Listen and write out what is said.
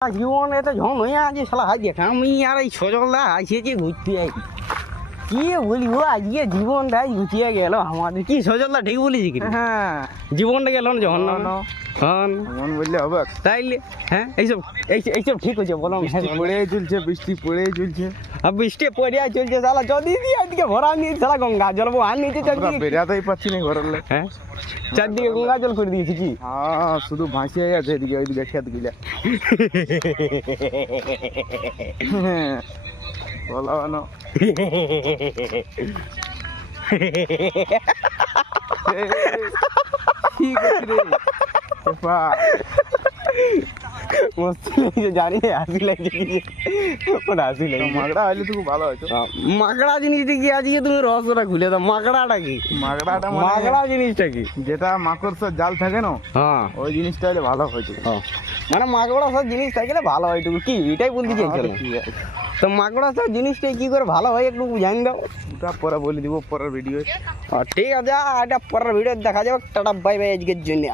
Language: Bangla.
জীবন এটা ঝন হয়ে আছে শালা হাত দেখা আমি আর এই সজলদা আসিয়েছি ঘুরতে যাই কি বলবো আজকে জীবনটা ঘুচিয়ে গেল আমাদের কি সজলদা ঠিক বলেছি কি হ্যাঁ জীবনটা গেল না যখন হন এমন বললে হবে? তাইলে হ্যাঁ এইসব এইসব ঠিক হচ্ছে বলো বৃষ্টি পড়েই চলছে, বৃষ্টি পড়েই চলছে। আর বৃষ্টি পড়িয়া চলছে শালা যদি দিয়ে আজকে ভরা নিয়ে শালা গঙ্গা জল আর নিচে আমরা চারদিকে বেরাতেই পাচ্ছি না ঘরের লোক। হ্যাঁ চারদিকে গঙ্গা জল করে দিয়েছি কি হ্যাঁ, শুধু ভাসিয়ে গেছে এদিকে ওইদিকে খেত গিলা। বলো না ঠিক আছে রে এপা। মস্তি লাগছে জানি হাসি লাগছে কি ওটা হাসি লাগছে মাগড়া হইলে তো খুব ভালো হতো। মাকড়া জিনিসটা কি আজকে তুমি রহস্যটা খুলে দাও মাকড়াটা কি মাগড়াটা মাকড়া জিনিসটা কি যেটা মাকড়সার জাল থাকে না, হ্যাঁ ওই জিনিসটা হলে ভালো হইতো। মানে মাকড়া সব জিনিস থাকলে ভালো হয় একটু কি এটাই বলতে চাইছো ঠিক আছে, তো মাকড়া সব জিনিসটা কি করে ভালো হয় একটু জানি দাও ওটা পরে বলে দিব পরের ভিডিও। ঠিক আছে এটা পরের ভিডিও দেখা যাবে টাটা বাই বাই আজকের জন্য